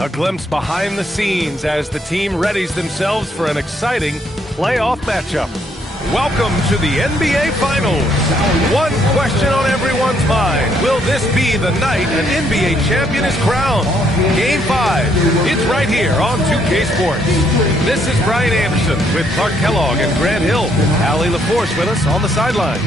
A glimpse behind the scenes as the team readies themselves for an exciting playoff matchup. Welcome to the NBA Finals. One question on everyone's mind. Will this be the night an NBA champion is crowned? Game 5. It's right here on 2K Sports. This is Brian Anderson with Clark Kellogg and Grant Hill. Allie LaForce with us on the sideline.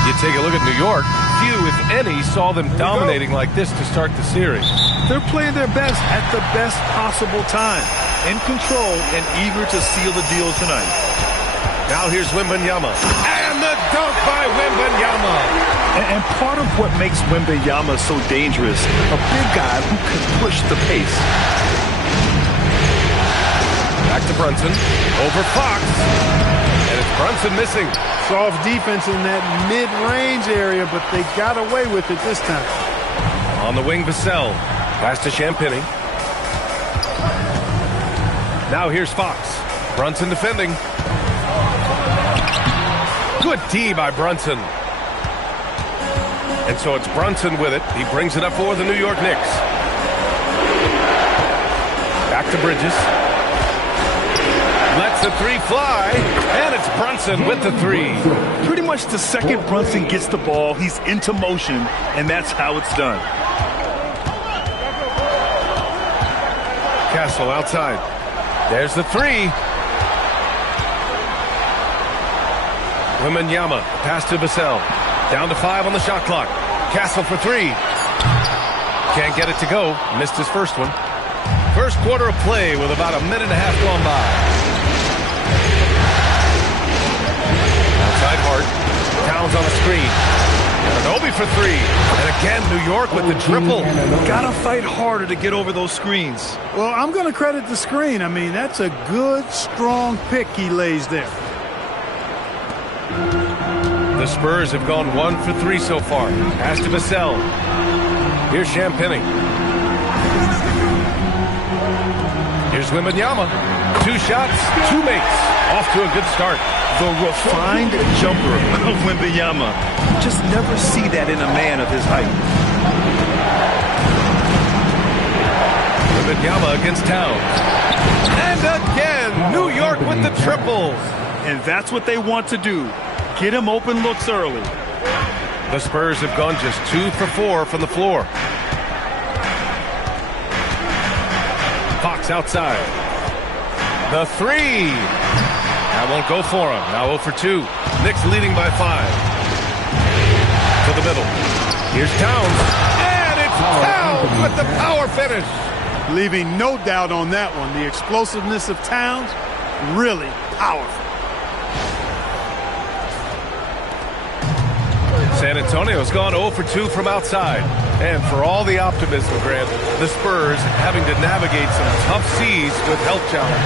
You take a look at New York. Few, if any, saw them dominating like this to start the series. They're playing their best at the best possible time. In control and eager to seal the deal tonight. Now here's Wembanyama. And the dunk by Wembanyama. And part of what makes Wembanyama so dangerous, a big guy who can push the pace. Back to Brunson. Over Fox. And it's Brunson missing. Soft defense in that mid-range area, but they got away with it this time. On the wing, Vassell. Pass to Champagny. Now here's Fox. Brunson defending. Good D by Brunson. And so it's Brunson with it. He brings it up for the New York Knicks. Back to Bridges. Lets the three fly, and it's Brunson with the three. Pretty much the second Brunson gets the ball, he's into motion, and that's how it's done. Castle outside. There's the three. Wembanyama, pass to Vassell. Down to 5 on the shot clock. Castle for 3. Can't get it to go. Missed his first one. First quarter of play with about a minute and a half gone by. Outside Hart. Towns on the screen. Anunoby for 3. And again, New York with the triple. Gotta fight harder to get over those screens. Well, I'm going to credit the screen. I mean, that's a good, strong pick he lays there. The Spurs have gone 1 for 3 so far. Pass to Vassell. Here's Champagny. Here's Wembanyama. 2 shots, 2 makes. Off to a good start. The refined jumper of Wembanyama. Just never see that in a man of his height. Wembanyama against Towns. And again, New York with the triple. And that's what they want to do. Get him open looks early. The Spurs have gone just 2 for 4 from the floor. Fox outside. The 3. That won't go for him. Now 0 for 2. Knicks leading by 5. To the middle. Here's Towns. And it's Towns with the power finish. Leaving no doubt on that one. The explosiveness of Towns, really powerful. San Antonio's gone 0 for 2 from outside. And for all the optimism, Grant, the Spurs having to navigate some tough seas with health challenges.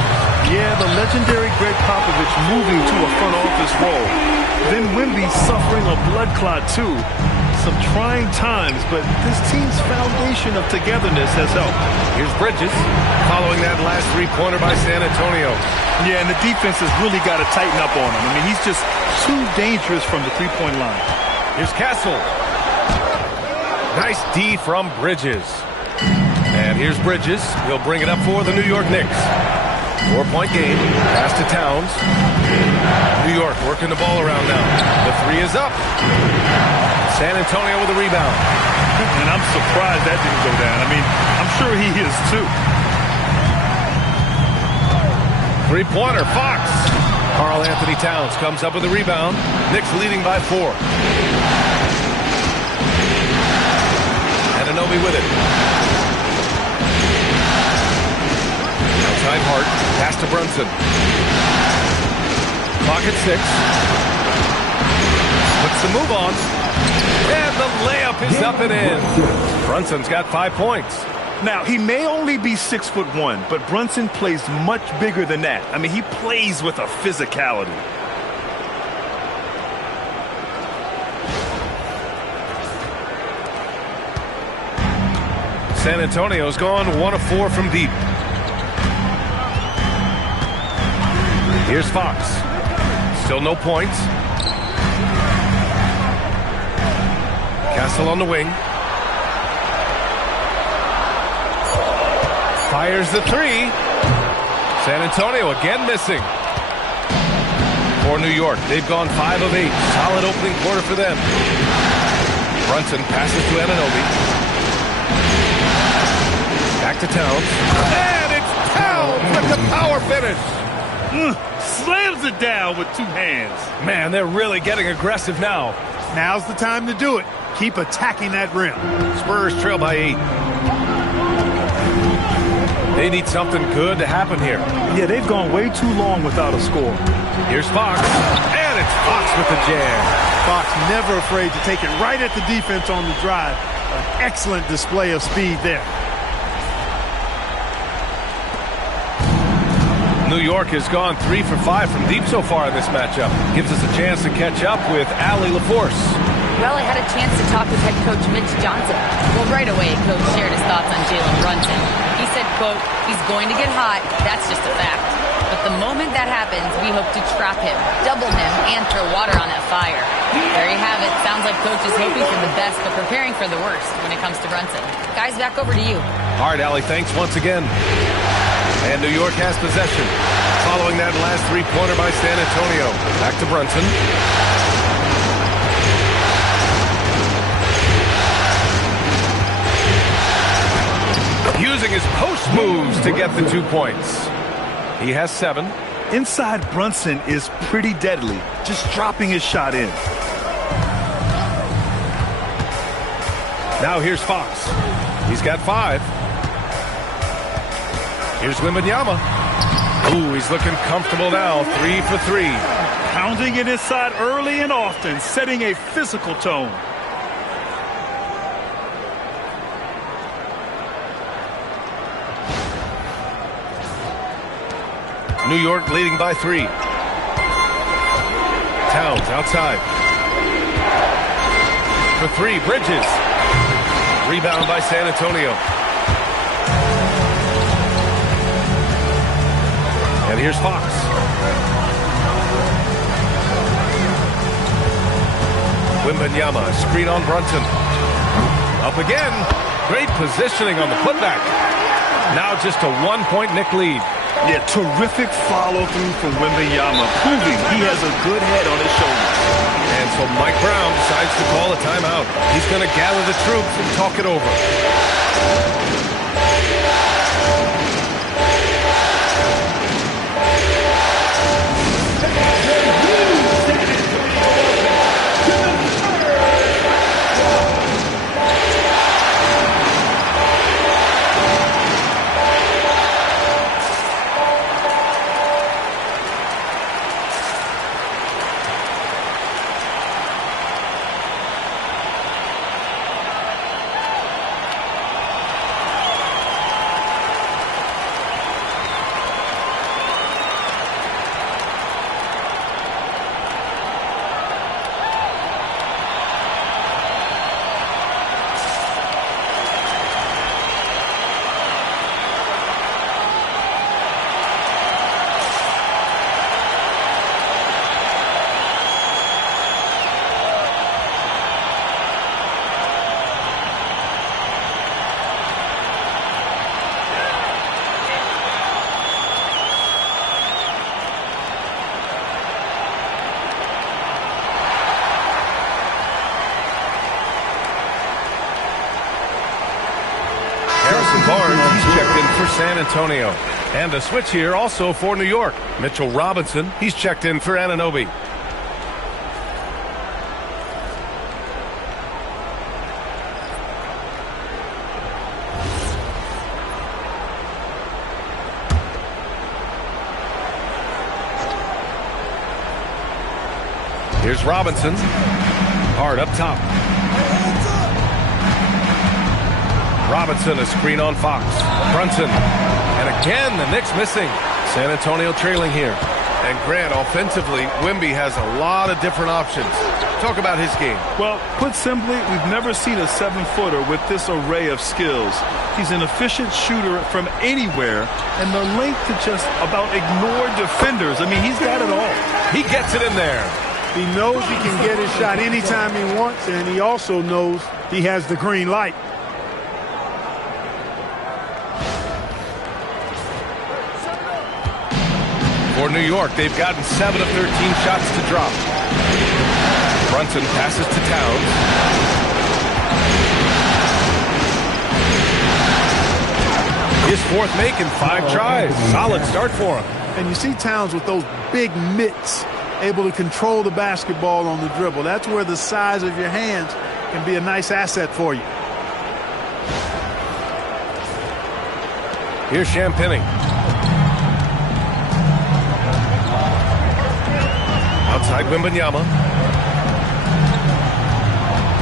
Yeah, the legendary Greg Popovich moving to a front office role. Then Wemby suffering a blood clot too. Some trying times, but this team's foundation of togetherness has helped. Here's Bridges following that last three-pointer by San Antonio. Yeah, and the defense has really got to tighten up on him. I mean, he's just too dangerous from the three-point line. Here's Castle. Nice D from Bridges. And here's Bridges. He'll bring it up for the New York Knicks. 4-point game. Pass to Towns. New York working the ball around now. The 3 is up. San Antonio with a rebound. And I'm surprised that didn't go down. I mean, I'm sure he is too. Three-pointer, Fox. Karl Anthony Towns comes up with a rebound. Knicks leading by 4. Anunoby with it. Outside Hart. Pass to Brunson. Clock at 6. Puts the move on. And the layup is up and in. Brunson's got 5 points. Now, he may only be 6'1", but Brunson plays much bigger than that. I mean, he plays with a physicality. San Antonio's gone 1 of 4 from deep. Here's Fox. Still no points. Castle on the wing. Fires the three. San Antonio again missing. For New York, they've gone 5 of 8. Solid opening quarter for them. Brunson passes to Anunoby. Back to Towns. And it's Towns with the power finish. Slams it down with 2 hands. Man, they're really getting aggressive now. Now's the time to do it. Keep attacking that rim. Spurs trail by 8. They need something good to happen here. Yeah, they've gone way too long without a score. Here's Fox. And it's Fox with the jam. Fox never afraid to take it right at the defense on the drive. An excellent display of speed there. New York has gone 3 for 5 from deep so far in this matchup. Gives us a chance to catch up with Allie LaForce. Well, I had a chance to talk with head coach Mitch Johnson. Well, right away, coach shared his thoughts on Jalen Brunson. He said, quote, he's going to get hot. That's just a fact. But the moment that happens, we hope to trap him, double him, and throw water on that fire. There you have it. Sounds like coach is hoping for the best, but preparing for the worst when it comes to Brunson. Guys, back over to you. All right, Allie, thanks once again. And New York has possession. Following that last three-pointer by San Antonio. Back to Brunson. Using his post moves to get the 2 points. He has 7. Inside Brunson is pretty deadly, just dropping his shot in. Now here's Fox. He's got 5. Here's Wembanyama. Ooh, he's looking comfortable now. 3 for 3. Pounding it inside early and often, setting a physical tone. New York leading by 3. Towns outside. For 3, Bridges. Rebound by San Antonio. And here's Fox. Wembanyama, screen on Brunson. Up again. Great positioning on the putback. Now just a 1-point Knick lead. Yeah, terrific follow-through from Wembanyama, proving he has a good head on his shoulders. And so Mike Brown decides to call a timeout. He's going to gather the troops and talk it over. He's checked in for San Antonio. And a switch here also for New York. Mitchell Robinson, he's checked in for Anunoby. Here's Robinson. Hard up top. Robinson, a screen on Fox. Brunson. And again, the Knicks missing. San Antonio trailing here. And Grant, offensively, Wemby has a lot of different options. Talk about his game. Well, put simply, we've never seen a 7-footer with this array of skills. He's an efficient shooter from anywhere, and the length to just about ignore defenders. I mean, he's got it all. He gets it in there. He knows he can get his shot anytime he wants, and he also knows he has the green light. For New York, they've gotten 7 of 13 shots to drop. Brunson passes to Towns. His fourth make in 5 tries. Solid start for him. And you see Towns with those big mitts, able to control the basketball on the dribble. That's where the size of your hands can be a nice asset for you. Here's Champagnie. Outside Wembanyama.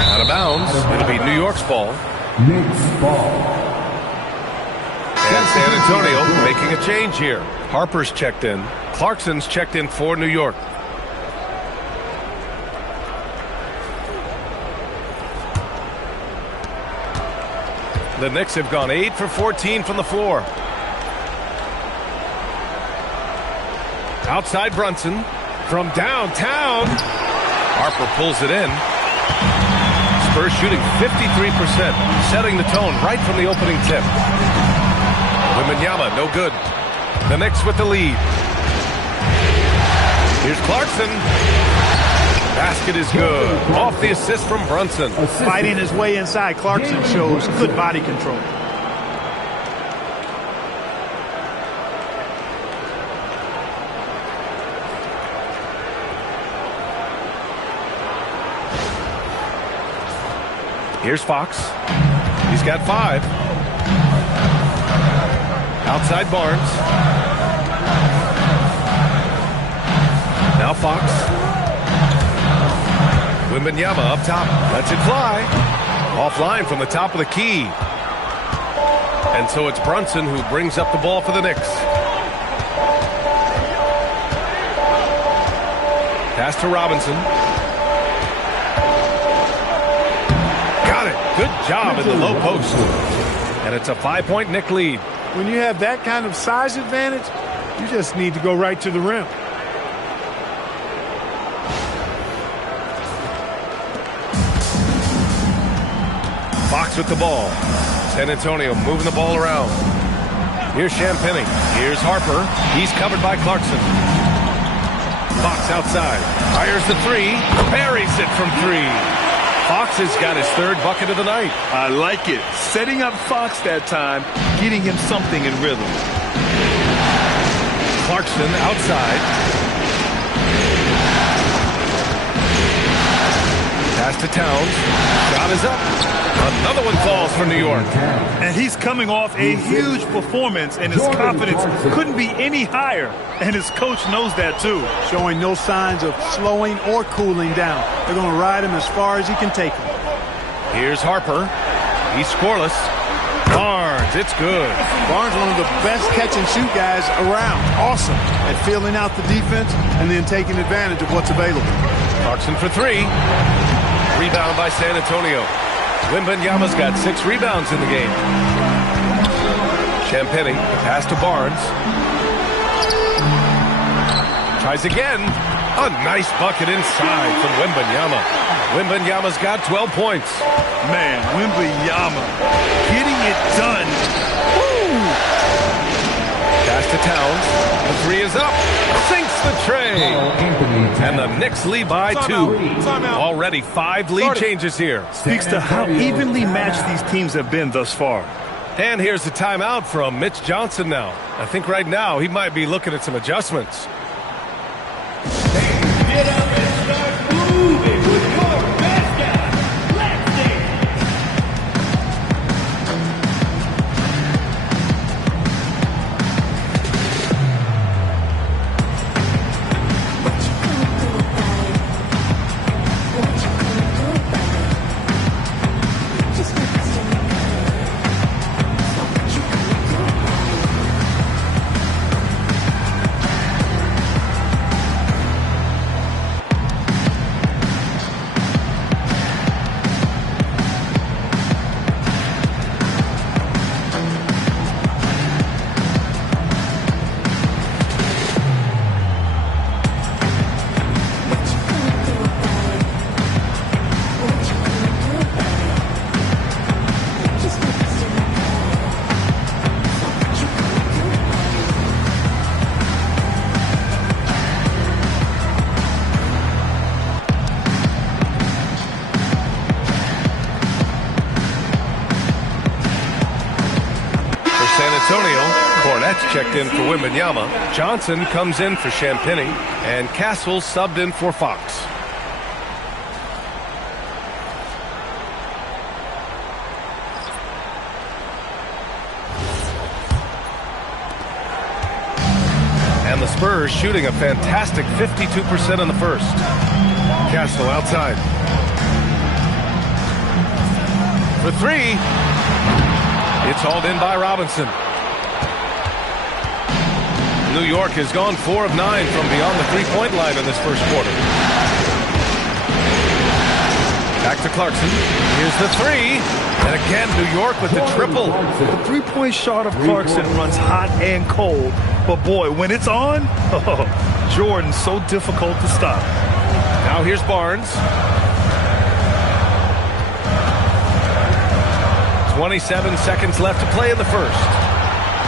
Out of bounds. It'll be New York's ball. Knicks ball. And San Antonio making a change here. Harper's checked in. Clarkson's checked in for New York. The Knicks have gone 8 for 14 from the floor. Outside Brunson. From downtown. Harper pulls it in. Spurs shooting 53%, setting the tone right from the opening tip. Wembanyama, no good. The Knicks with the lead. Here's Clarkson. Basket is good. Off the assist from Brunson. Fighting his way inside, Clarkson shows good body control. Here's Fox. He's got 5. Outside Barnes. Now Fox. Wembanyama up top. Lets it fly. Offline from the top of the key. And so it's Brunson who brings up the ball for the Knicks. Pass to Robinson. Good job in the low post. And it's a 5-point Knick lead. When you have that kind of size advantage, you just need to go right to the rim. Fox with the ball. San Antonio moving the ball around. Here's Champagnie. Here's Harper. He's covered by Clarkson. Fox outside. Fires the 3. Buries it from 3. Fox has got his 3rd bucket of the night. I like it. Setting up Fox that time, getting him something in rhythm. Clarkson outside. Pass to Towns. Shot is up. Another one falls for New York. And he's coming off a huge performance, and his confidence couldn't be any higher. And his coach knows that, too. Showing no signs of slowing or cooling down. They're going to ride him as far as he can take him. Here's Harper. He's scoreless. Barnes, it's good. Barnes, one of the best catch-and-shoot guys around. Awesome at filling out the defense and then taking advantage of what's available. Clarkson for 3. Rebound by San Antonio. Wembanyama's got 6 rebounds in the game. Champagnie, pass to Barnes. Tries again. A nice bucket inside from Wembanyama. Wembanyama's got 12 points. Man, Wembanyama getting it done. Woo! Pass to Towns. The 3 is up. Sinks the tray. And the Knicks lead by 2. Already 5 lead changes here. Speaks to how evenly matched these teams have been thus far. And here's the timeout from Mitch Johnson now. I think right now he might be looking at some adjustments. Get up and start moving with your best guy. Let's dance. What you gonna do about it? What you gonna do about it? Just because you're not so what you gonna do about it? That's checked in for Wembanyama. Johnson comes in for Champagny, and Castle subbed in for Fox. And the Spurs shooting a fantastic 52% in the first. Castle outside. For three. It's hauled in by Robinson. New York has gone 4 of 9 from beyond the three-point line in this first quarter. Back to Clarkson. Here's the three. And again, New York with the triple. The three-point shot of Clarkson runs hot and cold. But boy, when it's on, Jordan's so difficult to stop. Now here's Barnes. 27 seconds left to play in the first.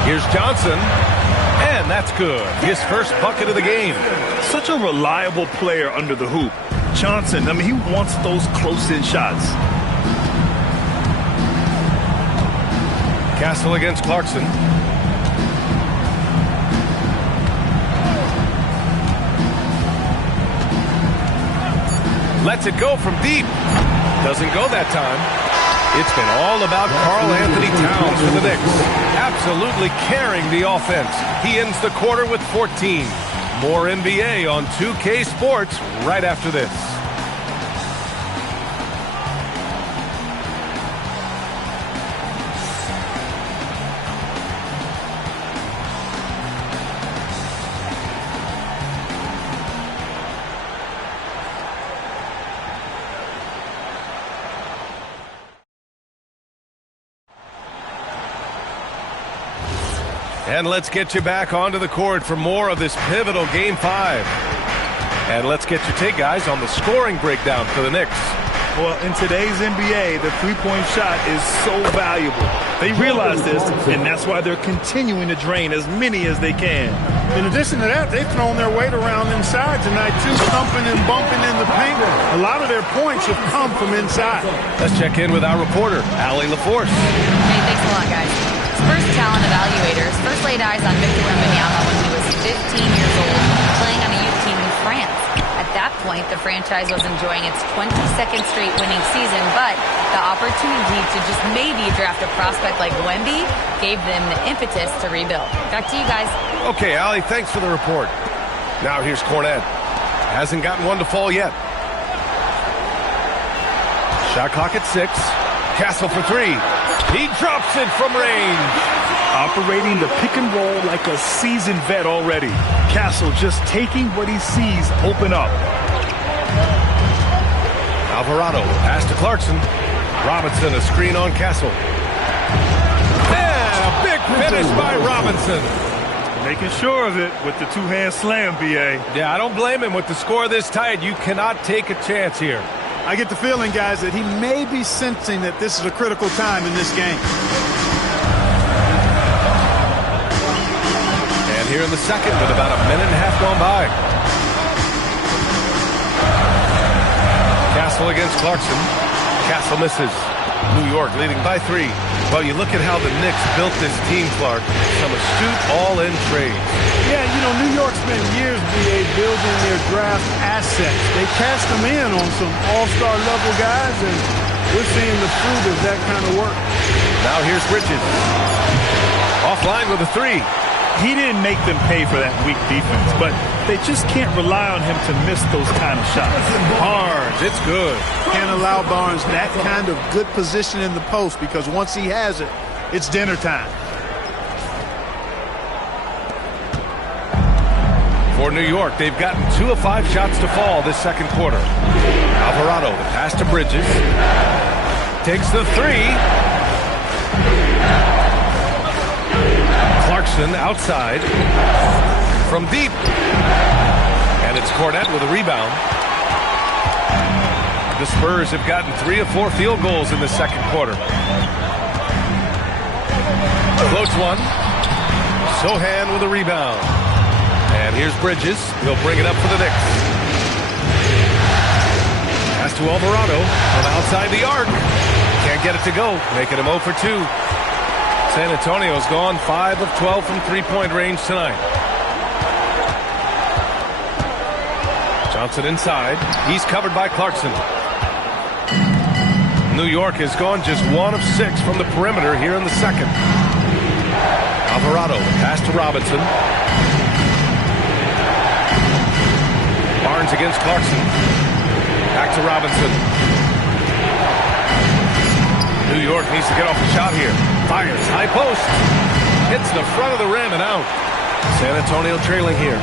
Here's Johnson. And that's good. His first bucket of the game. Such a reliable player under the hoop. Johnson, I mean, he wants those close-in shots. Castle against Clarkson. Lets it go from deep. Doesn't go that time. It's been all about Karl Anthony Towns for the Knicks. Absolutely carrying the offense. He ends the quarter with 14. More NBA on 2K Sports right after this. And let's get you back onto the court for more of this pivotal Game 5. And let's get your take, guys, on the scoring breakdown for the Knicks. Well, in today's NBA, the three-point shot is so valuable. They realize this, and that's why they're continuing to drain as many as they can. In addition to that, they've thrown their weight around inside tonight, too, thumping and bumping in the paint. A lot of their points have come from inside. Let's check in with our reporter, Allie LaForce. Hey, thanks a lot, guys. Spurs talent evaluators first laid eyes on Victor Wembanyama when he was 15 years old, playing on a youth team in France. At that point, the franchise was enjoying its 22nd straight winning season, but the opportunity to just maybe draft a prospect like Wemby gave them the impetus to rebuild. Back to you guys. Okay, Allie, thanks for the report. Now here's Cornet. Hasn't gotten one to fall yet. Shot clock at 6. Castle for 3. He drops it from range. Operating the pick and roll like a seasoned vet already. Castle just taking what he sees open up. Alvarado, pass to Clarkson. Robinson, a screen on Castle. And a big finish by Robinson. Making sure of it with the two-hand slam, B.A. Yeah, I don't blame him. With the score this tight, you cannot take a chance here. I get the feeling, guys, that he may be sensing that this is a critical time in this game. And here in the second with about a minute and a half gone by. Castle against Clarkson. Castle misses. New York leading by 3. Well, you look at how the Knicks built this team, Clark. Some astute all-in trades. Yeah, you know, New York spent years, B.A., building their draft assets. They cast them in on some all-star level guys, and we're seeing the fruit of that kind of work. Now here's Bridges. Offline with a 3. He didn't make them pay for that weak defense, but they just can't rely on him to miss those kind of shots. Barnes, it's good. Can't allow Barnes that kind of good position in the post, because once he has it, it's dinner time. For New York, they've gotten 2 of 5 shots to fall this second quarter. Alvarado, the pass to Bridges. Takes the 3. Clarkson outside from deep. And it's Cornet with a rebound. The Spurs have gotten 3 of 4 field goals in the second quarter. Floats one. Sohan with a rebound. And here's Bridges. He'll bring it up for the Knicks. Pass to Alvarado from outside the arc. Can't get it to go, making him 0 for 2. San Antonio's gone 5 of 12 from three-point range tonight. Johnson inside. He's covered by Clarkson. New York has gone just 1 of 6 from the perimeter here in the second. Alvarado pass to Robinson. Barnes against Clarkson. Back to Robinson. New York needs to get off the shot here. Fires, high post. Hits the front of the rim and out. San Antonio trailing here.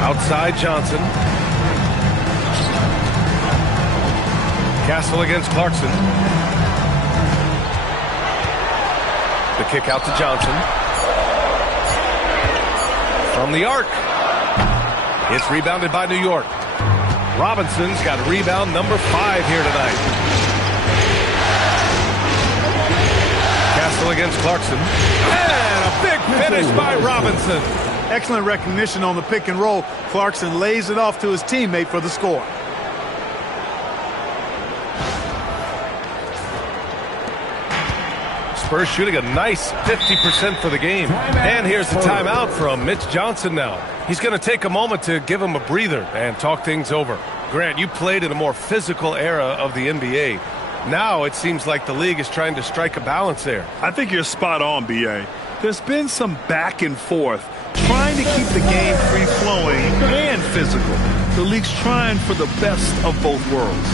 Outside Johnson. Castle against Clarkson. The kick out to Johnson. From the arc. It's rebounded by New York. Robinson's got rebound number 5 here tonight. Castle against Clarkson. And a big finish by Robinson. Excellent recognition on the pick and roll. Clarkson lays it off to his teammate for the score. Spurs shooting a nice 50% for the game. And here's the timeout from Mitch Johnson now. He's going to take a moment to give him a breather and talk things over. Grant, you played in a more physical era of the NBA. Now it seems like the league is trying to strike a balance there. I think you're spot on, B.A. There's been some back and forth, trying to keep the game free-flowing and physical. The league's trying for the best of both worlds.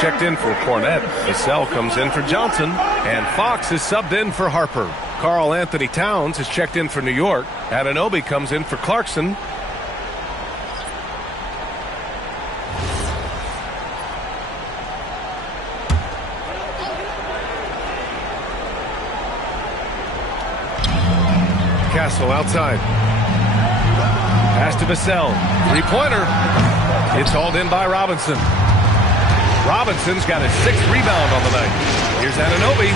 Checked in for Cornette. Vassell comes in for Johnson. And Fox is subbed in for Harper. Karl Anthony Towns is checked in for New York. Anunoby comes in for Clarkson. Castle outside. Pass to Vassell. Three-pointer. It's hauled in by Robinson. Robinson's got his 6th rebound on the night. Here's Anunoby.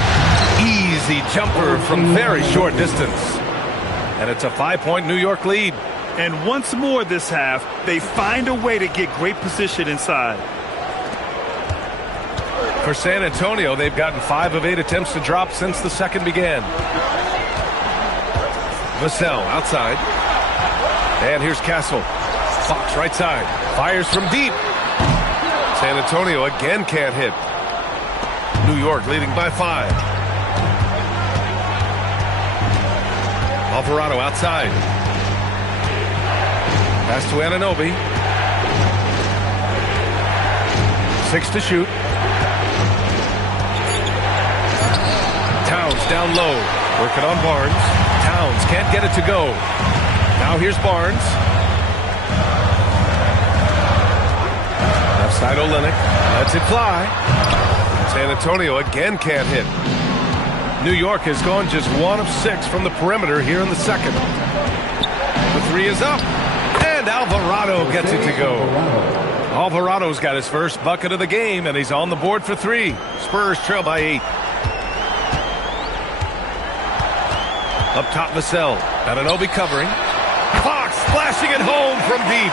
Easy jumper from very short distance. And it's a 5-point New York lead. And once more this half, they find a way to get great position inside. For San Antonio, they've gotten 5 of 8 attempts to drop since the second began. Vassell outside. And here's Castle. Fox right side. Fires from deep. San Antonio again can't hit. New York leading by 5. Alvarado outside. Pass to Anunoby. 6 to shoot. Towns down low. Working on Barnes. Towns can't get it to go. Now here's Barnes. Side Olynyk lets it fly. San Antonio again can't hit. New York has gone just 1 of 6 from the perimeter here in the second. The 3 is up. And Alvarado gets it to go. Alvarado's got his first bucket of the game, and he's on the board for 3. Spurs trail by 8. Up top, Vassell. Anunoby covering. Fox splashing it home from deep.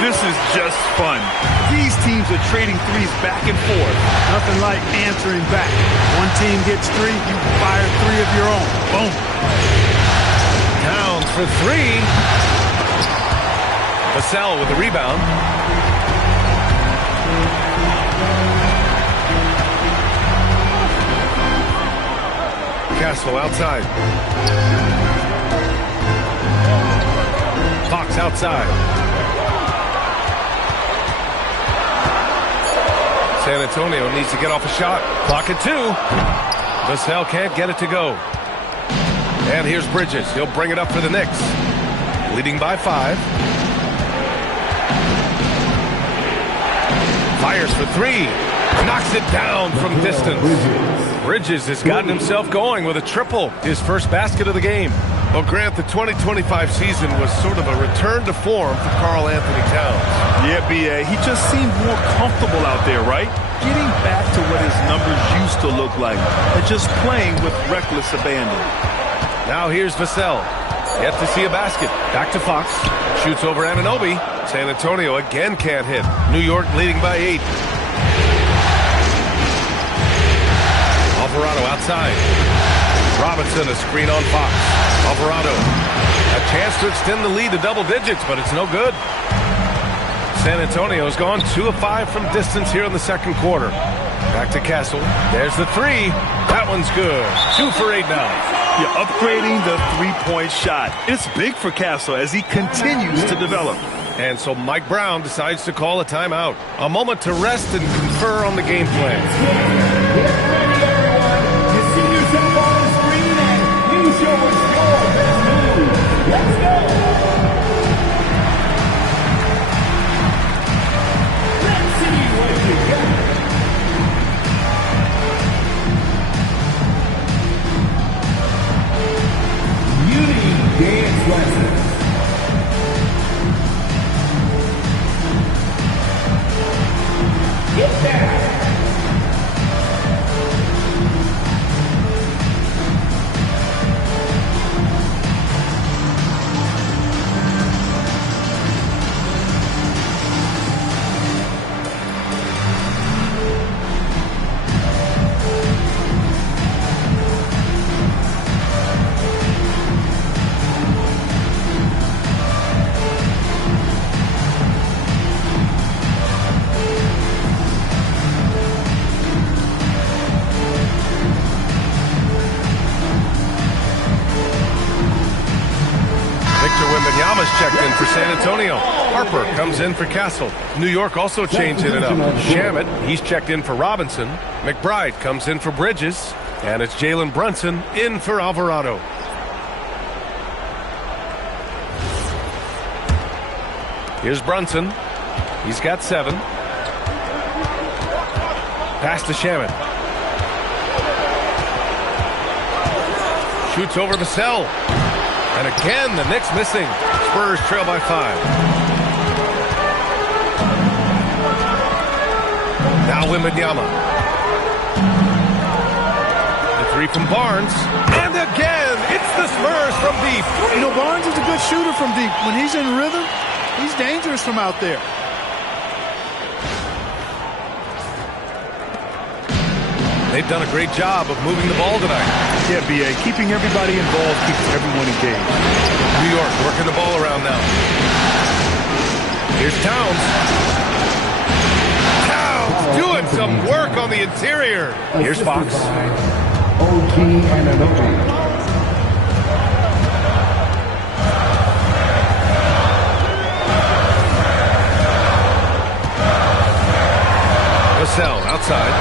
This is just fun. These teams are trading threes back and forth. Nothing like answering back. One team gets 3, you fire 3 of your own. Boom. Towns for 3. Vassell with the rebound. Castle outside. Fox outside. San Antonio needs to get off a shot. Clock at 2. Vassell can't get it to go. And here's Bridges. He'll bring it up for the Knicks. Leading by 5. Fires for 3. Knocks it down from distance. Bridges has gotten himself going with a triple. His first basket of the game. Well, Grant, the 2025 season was sort of a return to form for Karl Anthony Towns. Yeah, B.A. He just seemed more comfortable out there, right? Getting back to what his numbers used to look like. And just playing with reckless abandon. Now here's Vassell. Yet to see a basket. Back to Fox. Shoots over Anunoby. San Antonio again can't hit. New York leading by 8. Alvarado outside. Robinson a screen on Fox. Alvarado. A chance to extend the lead to double digits, but it's no good. San Antonio's gone 2 of 5 from distance here in the second quarter. Back to Castle. There's the 3. That one's good. 2 for 8 now. You're upgrading the three-point shot. It's big for Castle as he continues to develop. And so Mike Brown decides to call a timeout. A moment to rest and confer on the game plan. Let's go! Let's see what you got. Beauty dance lessons. Get down. Checked in for San Antonio. Harper comes in for Castle. New York also changing it up. Shamet, he's checked in for Robinson. McBride comes in for Bridges. And it's Jalen Brunson in for Alvarado. Here's Brunson. He's got 7. Pass to Shamet. Shoots over Vassell. And again, the Knicks missing. Spurs trail by 5. Now Wembanyama. The 3 from Barnes. And again, it's the Spurs from deep. You know, Barnes is a good shooter from deep. When he's in rhythm, he's dangerous from out there. They've done a great job of moving the ball tonight. Yeah, B.A. Keeping everybody involved keeps everyone engaged. New York working the ball around now. Here's Towns. Towns doing some work on the interior. Here's Fox. OG Anunoby. Vassell outside.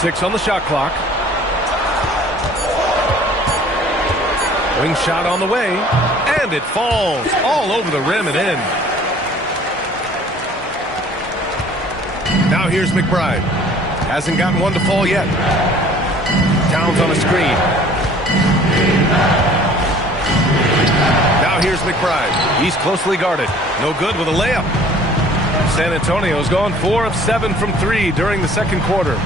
6 on the shot clock. Wing shot on the way, and it falls all over the rim and in. Now here's McBride. Hasn't gotten one to fall yet. Towns on a screen. Now here's McBride. He's closely guarded. No good with a layup. San Antonio's gone 4 of 7 from 3 during the second quarter.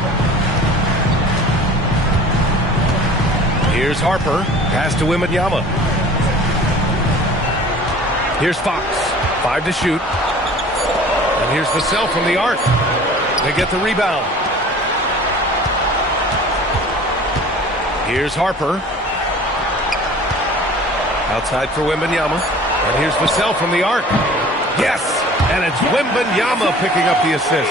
Here's Harper. Pass to Wembanyama. Here's Fox. 5 to shoot. And here's Vassell from the arc. They get the rebound. Here's Harper. Outside for Wembanyama. And here's Vassell from the arc. Yes! And it's Wembanyama picking up the assist.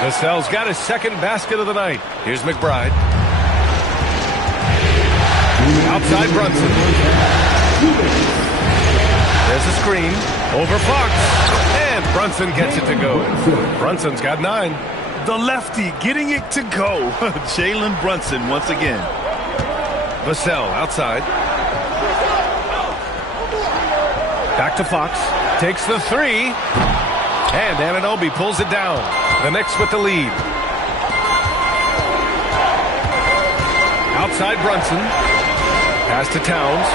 Vassell's got his second basket of the night. Here's McBride. Outside Brunson. There's a screen. Over Fox. And Brunson gets it to go. Brunson's got 9. The lefty getting it to go. Jalen Brunson once again. Vassell outside. Back to Fox. Takes the 3. And Anunoby pulls it down. The Knicks with the lead. Outside Brunson. Pass to Towns.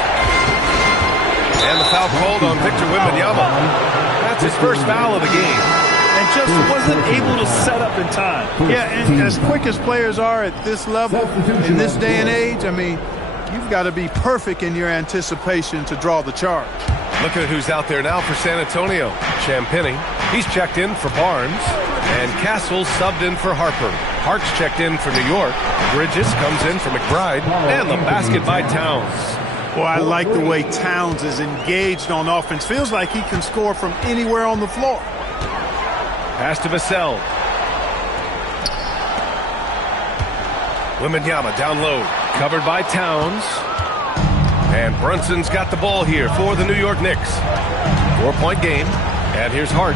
And the foul called on Victor Wembanyama. That's his first foul of the game. And just wasn't able to set up in time. Yeah, and as quick as players are at this level, in this day and age, I mean, you've got to be perfect in your anticipation to draw the charge. Look at who's out there now for San Antonio. Champagnie. He's checked in for Barnes. And Castle subbed in for Harper. Hart's checked in for New York. Bridges comes in for McBride. And the basket by Towns. Boy, I like the way Towns is engaged on offense. Feels like he can score from anywhere on the floor. Pass to Vassell. Wembanyama down low. Covered by Towns. And Brunson's got the ball here for the New York Knicks. 4-point game. And here's Hart.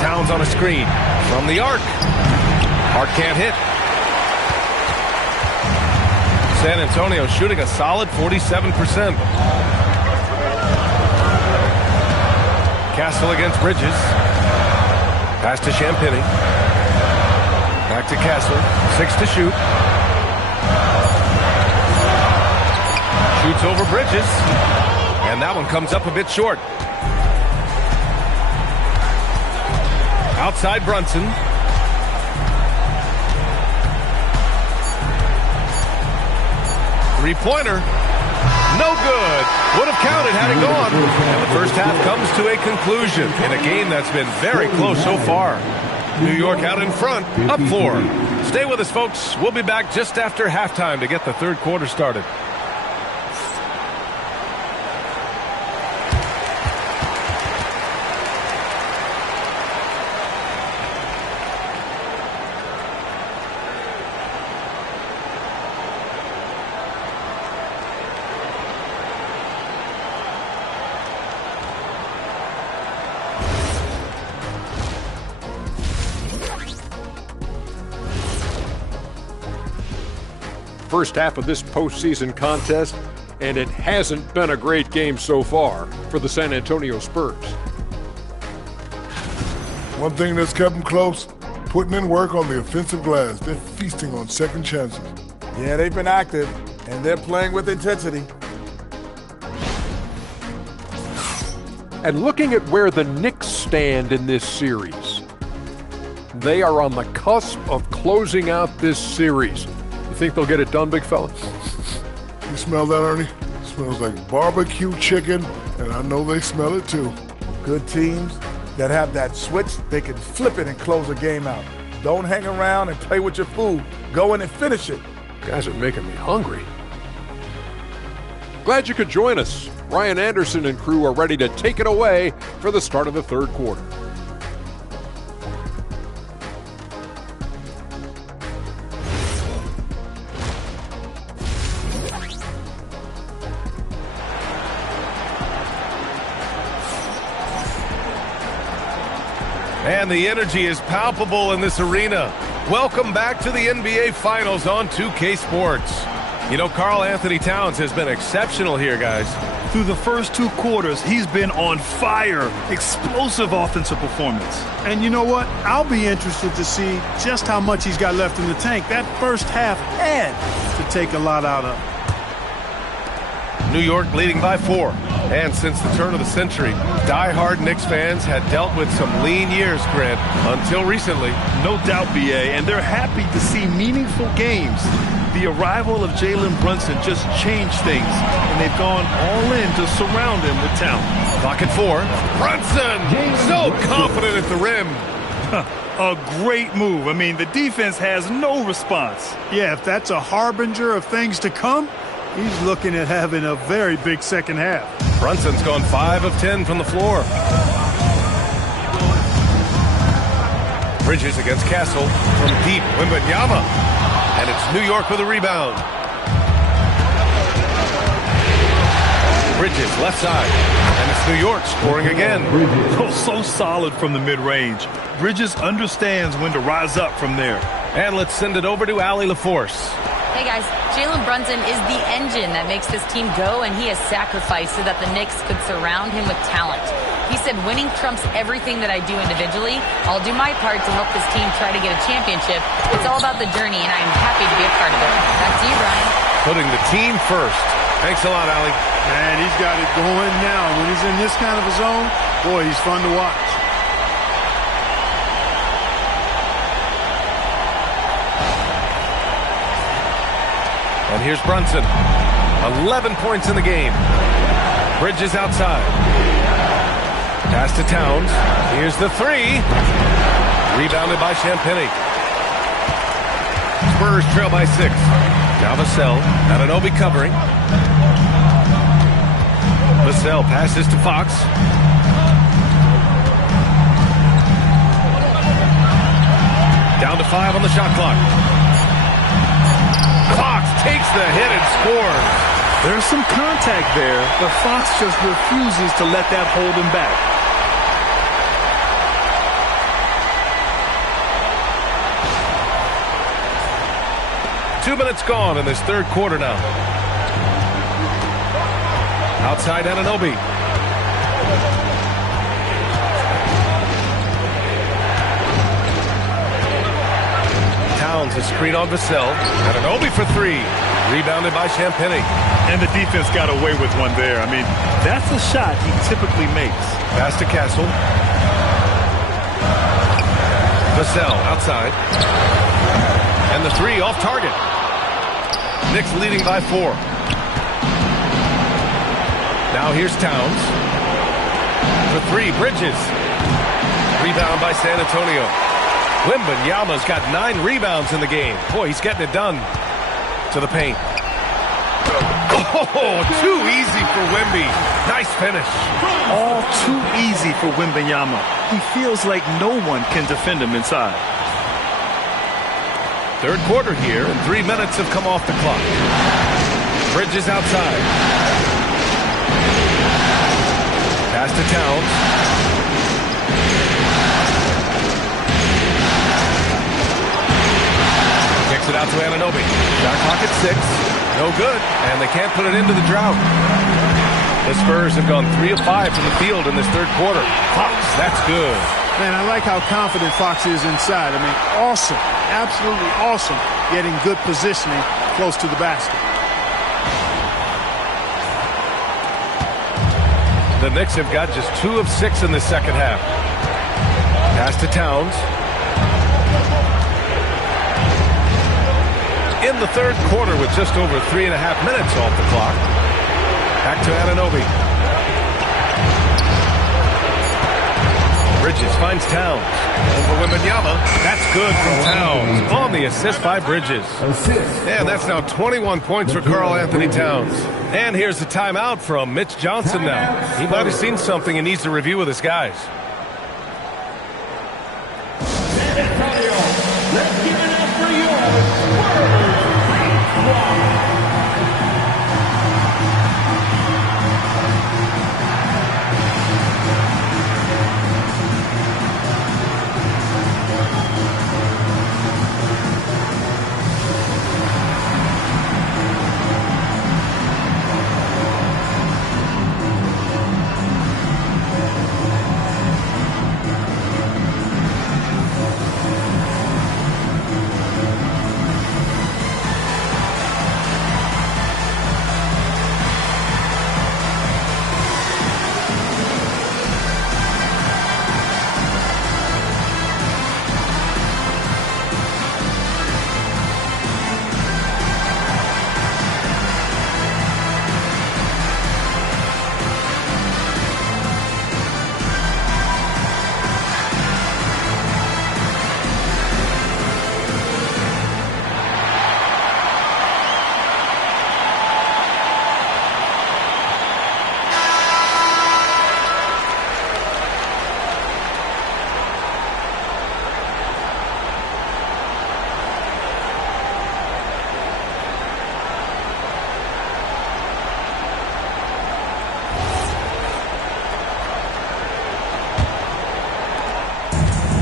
Towns on a screen. From the arc. Hart can't hit. San Antonio shooting a solid 47%. Castle against Bridges. Pass to Champagnie. Back to Castle. 6 to shoot. Shoots over Bridges. And that one comes up a bit short. Outside Brunson. Three-pointer. No good. Would have counted had it gone. And the first half comes to a conclusion in a game that's been very close so far. New York out in front, up 4. Stay with us, folks. We'll be back just after halftime to get the third quarter started. First half of this postseason contest, and it hasn't been a great game so far for the San Antonio Spurs. One thing that's kept them close, putting in work on the offensive glass. They're feasting on second chances. Yeah, they've been active, and they're playing with intensity. And looking at where the Knicks stand in this series, they are on the cusp of closing out this series. You think they'll get it done, big fella? You smell that, Ernie? It smells like barbecue chicken, and I know they smell it too. Good teams that have that switch, they can flip it and close a game out. Don't hang around and play with your food. Go in and finish it. Guys are making me hungry. Glad you could join us. Ryan Anderson and crew are ready to take it away for the start of the third quarter. And the energy is palpable in this arena. Welcome back to the NBA Finals on 2K Sports. You know, Karl Anthony Towns has been exceptional here, guys. Through the first 2 quarters, he's been on fire. Explosive offensive performance. And you know what? I'll be interested to see just how much he's got left in the tank. That first half had to take a lot out of. New York leading by 4. And since the turn of the century, die-hard Knicks fans had dealt with some lean years, Grant, until recently. No doubt, BA, and they're happy to see meaningful games. The arrival of Jalen Brunson just changed things, and they've gone all in to surround him with talent. Clock at 4. Brunson, so confident at the rim. A great move. I mean, the defense has no response. Yeah, if that's a harbinger of things to come, he's looking at having a very big second half. Brunson's gone 5 of 10 from the floor. Bridges against Castle from deep. Wembanyama. And it's New York with a rebound. Bridges, left side. And it's New York scoring again. Oh, so solid from the mid-range. Bridges understands when to rise up from there. And let's send it over to Allie LaForce. Hey guys, Jalen Brunson is the engine that makes this team go, and he has sacrificed so that the Knicks could surround him with talent. He said, winning trumps everything that I do individually. I'll do my part to help this team try to get a championship. It's all about the journey, and I am happy to be a part of it. Back to you, Brian. Putting the team first. Thanks a lot, Allie. Man, he's got it going now. When he's in this kind of a zone, boy, he's fun to watch. And here's Brunson. 11 points in the game. Bridges outside. Pass to Towns. Here's the three. Rebounded by Champagny. Spurs trail by 6. Now Vassell. Anunoby covering. Vassell passes to Fox. Down to 5 on the shot clock. Fox takes the hit and scores. There's some contact there, but Fox just refuses to let that hold him back. Two minutes gone in this third quarter now. Outside Anunoby. Towns a screen on Vassell. Anunoby for 3. Rebounded by Champagny. And the defense got away with one there. I mean, that's the shot he typically makes. Pass to Castle. Vassell outside. And the 3 off target. Knicks leading by 4. Now here's Towns. For 3, Bridges. Rebound by San Antonio. Wembanyama's got 9 rebounds in the game. Boy, he's getting it done to the paint. Oh, too easy for Wemby. Nice finish. All too easy for Wembanyama. He feels like no one can defend him inside. Third quarter here, and 3 minutes have come off the clock. Bridges outside. Pass to Towns. Kicks it out to Anunoby. Shot clock at 6. No good, and they can't put it into the drought. The Spurs have gone 3 of 5 from the field in this third quarter. Fox, that's good. Man, I like how confident Fox is inside. I mean, awesome. Absolutely awesome. Getting good positioning close to the basket. The Knicks have got just 2 of 6 in the second half. Pass to Towns. In the third quarter with just over 3.5 minutes off the clock. Back to Anunoby. Bridges finds Towns. Over Wembanyama. That's good from Towns. On the assist by Bridges. And that's now 21 points for Karl Anthony Towns. And here's the timeout from Mitch Johnson now. He might have seen something and needs to review with his guys. Let's give it up for your Spurs.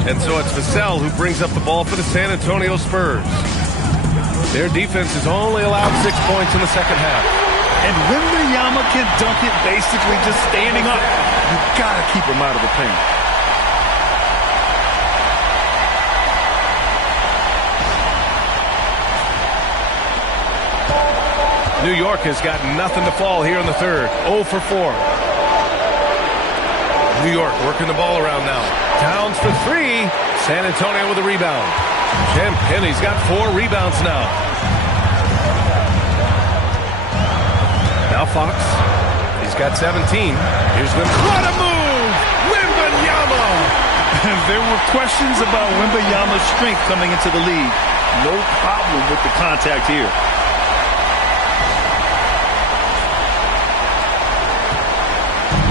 And so it's Vassell who brings up the ball for the San Antonio Spurs. Their defense has only allowed 6 points in the second half. And Wembanyama can dunk it basically just standing up. You gotta keep him out of the paint. New York has got nothing to fall here in the third. 0 for 4. New York working the ball around now. Towns for 3. San Antonio with a rebound. Champagne's got 4 rebounds now. Now Fox. He's got 17. Here's what a move! Wembanyama! There were questions about Wembanyama's strength coming into the league. No problem with the contact here.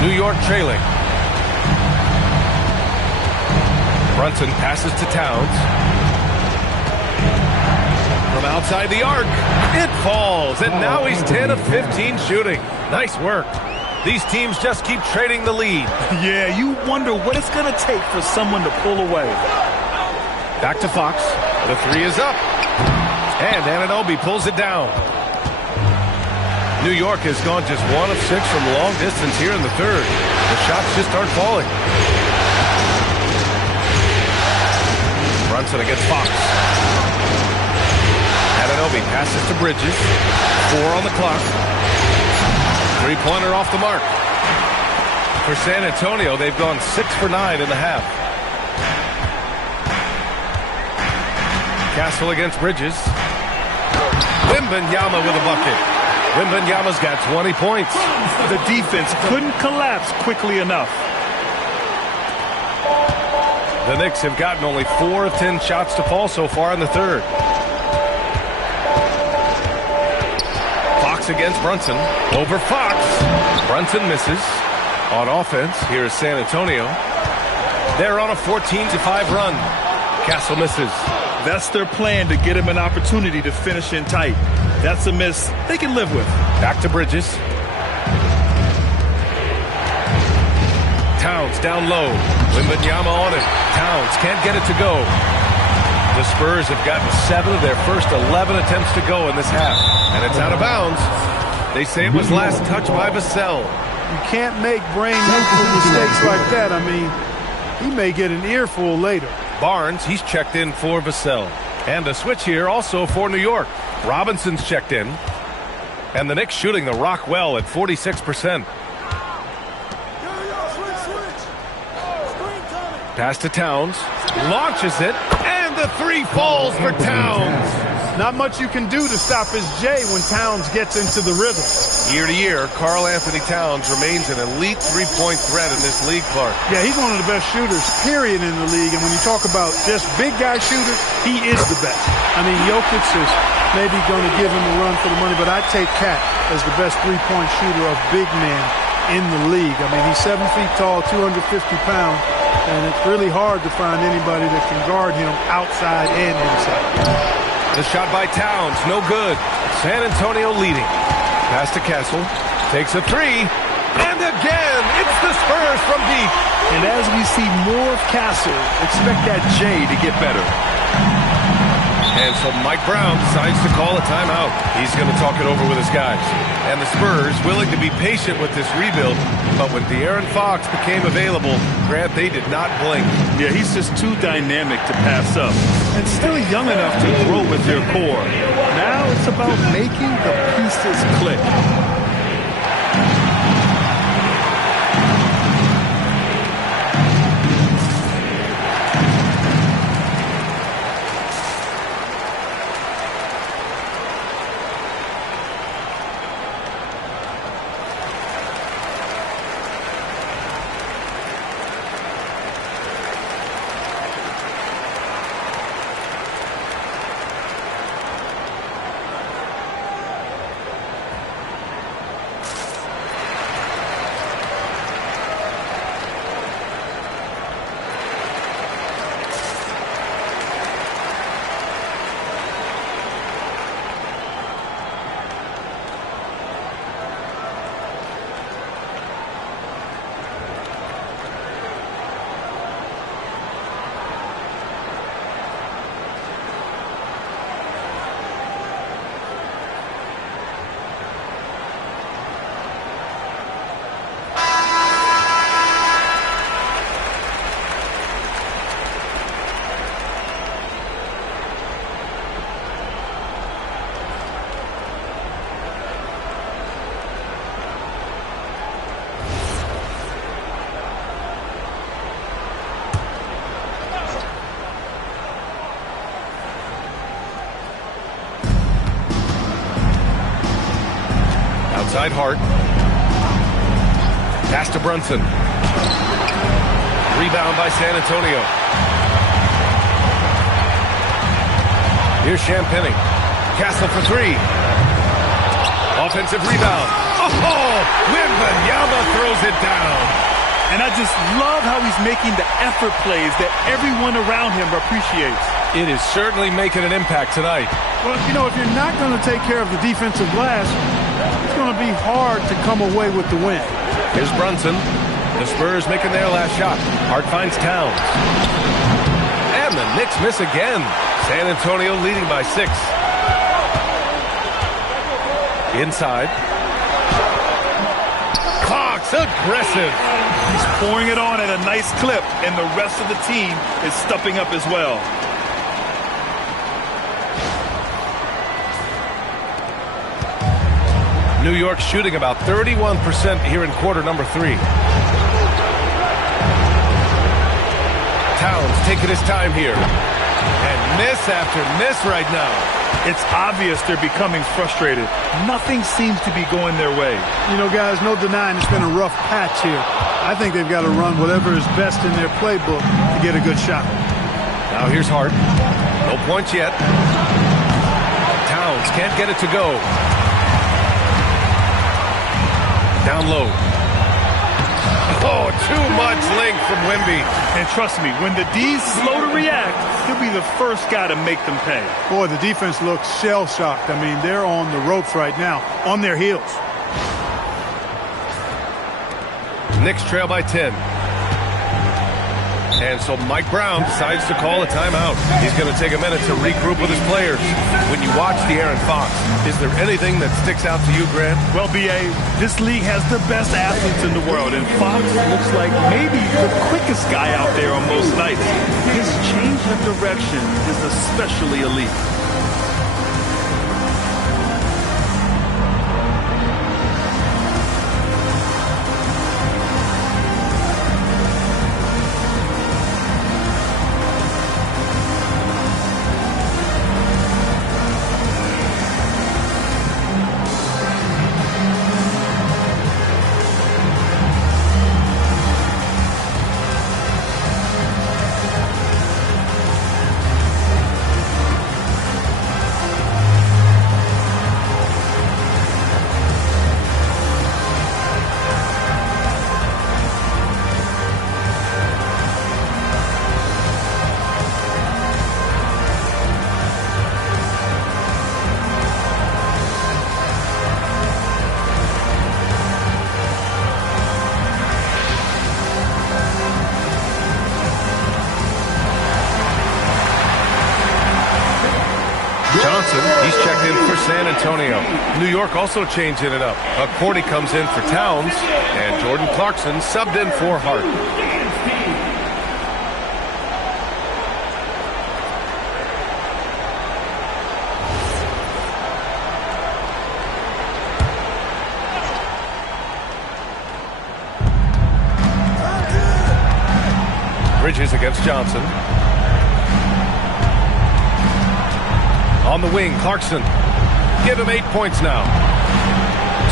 New York trailing. Brunson passes to Towns. From outside the arc, it falls, and now he's 10 of 15 shooting. Nice work. These teams just keep trading the lead. Yeah, you wonder what it's going to take for someone to pull away. Back to Fox. The 3 is up. And Anunoby pulls it down. New York has gone just 1 of 6 from long distance here in the third. The shots just aren't falling. Brunson against Fox. Anunoby passes to Bridges. 4 on the clock. 3-pointer off the mark. For San Antonio, they've gone 6 for 9 in the half. Castle against Bridges. Wembanyama with a bucket. Wembanyama's got 20 points. The defense couldn't collapse quickly enough. The Knicks have gotten only 4 of 10 shots to fall so far in the third. Fox against Brunson. Over Fox. Brunson misses. On offense, here is San Antonio. They're on a 14-5 run. Castle misses. That's their plan, to get him an opportunity to finish in tight. That's a miss they can live with. Back to Bridges. Towns down low. Wembanyama on it. Towns can't get it to go. The Spurs have gotten 7 of their first 11 attempts to go in this half. And it's out of bounds. They say it was last touched by Vassell. You can't make brain-neutral mistakes like that. I mean, he may get an earful later. Barnes, he's checked in for Vassell. And a switch here also for New York. Robinson's checked in. And the Knicks shooting the rock well at 46%. Pass to Towns. Launches it. And the 3 falls for Towns. Not much you can do to stop his J when Towns gets into the rhythm. Year to year, Karl Anthony Towns remains an elite 3-point threat in this league, Clark. Yeah, he's one of the best shooters, period, in the league. And when you talk about just big guy shooters, he is the best. I mean, Jokic is maybe going to give him a run for the money, but I take Cat as the best 3-point shooter of big men in the league. I mean, he's 7 feet tall, 250 pounds, and it's really hard to find anybody that can guard him outside and inside. The shot by Towns, no good. San Antonio leading. Pass to Castle. Takes a 3. And again, it's the Spurs from deep. And as we see more of Castle, expect that J to get better. And so Mike Brown decides to call a timeout. He's going to talk it over with his guys. And the Spurs willing to be patient with this rebuild, but when De'Aaron Fox became available, Grant, they did not blink. Yeah, he's just too dynamic to pass up. And still young enough to grow with their core. Now it's about making the pieces click. Outside Hart. Pass to Brunson. Rebound by San Antonio. Here's Champagnie. Castle for three. Offensive rebound. Oh, Wembanyama throws it down. And I just love how he's making the effort plays that everyone around him appreciates. It is certainly making an impact tonight. Well, you know, if you're not going to take care of the defensive glass, it's going to be hard to come away with the win. Here's Brunson. The Spurs making their last shot. Hart finds Towns. And the Knicks miss again. San Antonio leading by 6. Inside. Cox, aggressive. He's pouring it on at a nice clip, and the rest of the team is stepping up as well. New York shooting about 31% here in quarter number 3. Towns taking his time here. And miss after miss right now. It's obvious they're becoming frustrated. Nothing seems to be going their way. You know, guys, no denying it's been a rough patch here. I think they've got to run whatever is best in their playbook to get a good shot. Now here's Hart. No points yet. Towns can't get it to go. Down low. Oh, too much length from Wemby. And trust me, when the D's slow to react, he'll be the first guy to make them pay. Boy, the defense looks shell-shocked. I mean, they're on the ropes right now, on their heels. Knicks trail by 10. And so Mike Brown decides to call a timeout. He's going to take a minute to regroup with his players. When you watch De'Aaron Fox, is there anything that sticks out to you, Grant? Well, B.A., this league has the best athletes in the world, and Fox looks like maybe the quickest guy out there on most nights. His change of direction is especially elite. He's checked in for San Antonio. New York also changing it up. Cordy comes in for Towns, and Jordan Clarkson subbed in for Hart. Bridges against Johnson. On the wing, Clarkson. Give him 8 points now.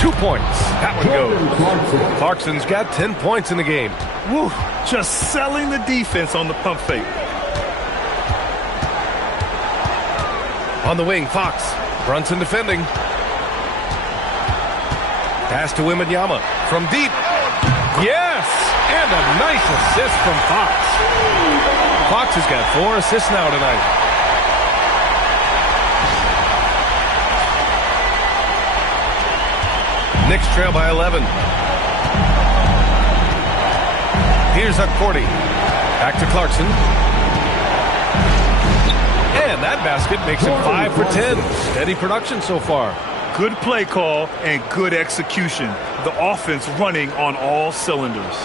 2 points. That one goes. Clarkson's got 10 points in the game. Woo, just selling the defense on the pump fake. On the wing, Fox. Brunson defending. Pass to Wembanyama. From deep. Yes! And a nice assist from Fox. Fox has got 4 assists now tonight. Knicks trail by 11. Here's Cordy. Back to Clarkson. And that basket makes him 5 for 10. Steady production so far. Good play call and good execution. The offense running on all cylinders.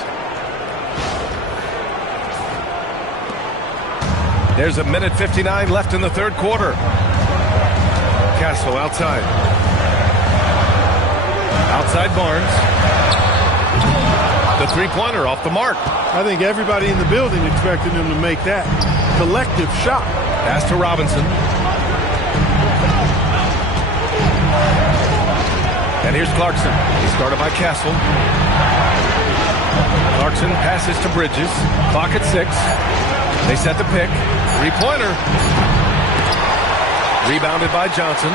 There's a minute 59 left in the third quarter. Castle outside. Outside Barnes. The three-pointer off the mark. I think everybody in the building expected him to make that collective shot. Pass to Robinson. And here's Clarkson. He's guarded by Castle. Clarkson passes to Bridges. Clock at 6. They set the pick. Three-pointer. Rebounded by Johnson.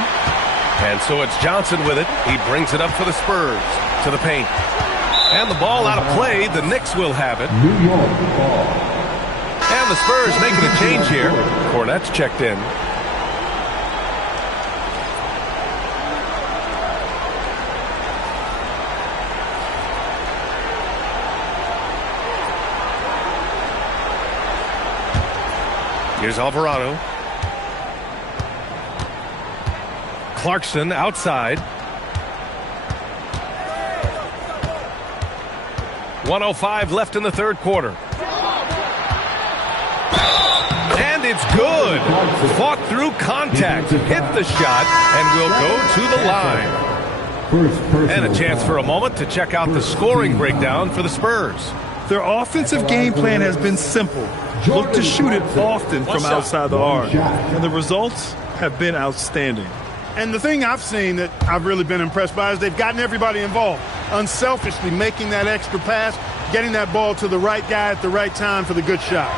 And so it's Johnson with it. He brings it up for the Spurs to the paint. And the ball out of play. The Knicks will have it. New York ball. And the Spurs making a change here. Cornette's checked in. Here's Alvarado. Clarkson outside. 1:05 left in the third quarter. And it's good. Fought through contact. Hit the shot and will go to the line. And a chance for a moment to check out the scoring breakdown for the Spurs. Their offensive game plan has been simple. Look to shoot it often from outside the arc. And the results have been outstanding. And the thing I've seen that I've really been impressed by is they've gotten everybody involved. Unselfishly making that extra pass, getting that ball to the right guy at the right time for the good shot.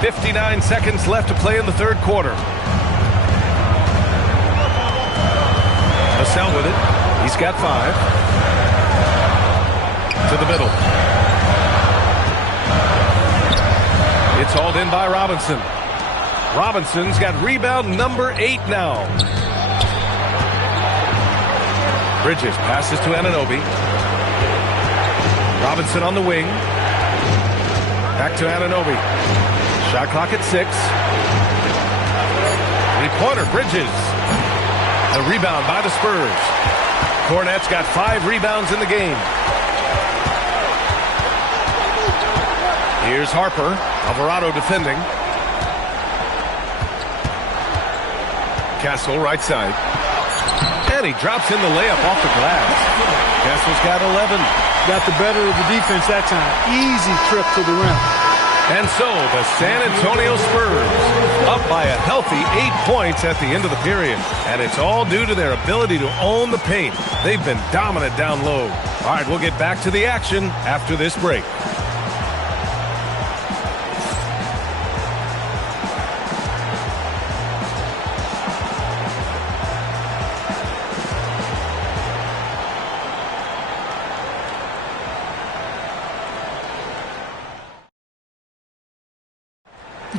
59 seconds left to play in the third quarter. Vassell with it. He's got 5. To the middle. It's hauled in by Robinson. Robinson's got rebound number 8 now. Bridges passes to Anunoby. Robinson on the wing. Back to Anunoby. Shot clock at 6. Three-pointer, Bridges. A rebound by the Spurs. Cornette's got 5 rebounds in the game. Here's Harper. Alvarado defending. Castle right side. And he drops in the layup off the glass. Castle's got 11. Got the better of the defense that time. Easy trip to the rim. And so the San Antonio Spurs up by a healthy 8 points at the end of the period. And it's all due to their ability to own the paint. They've been dominant down low. All right, we'll get back to the action after this break.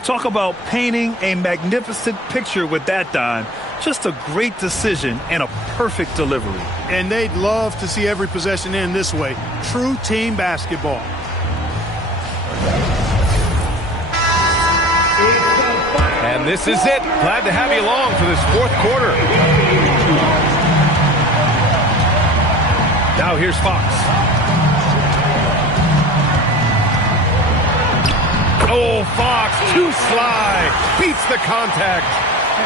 Talk about painting a magnificent picture with that dime. Just a great decision and a perfect delivery. And they'd love to see every possession end this way. True team basketball. And this is it. Glad to have you along for this fourth quarter. Now here's Fox. Oh, Fox, too sly, beats the contact.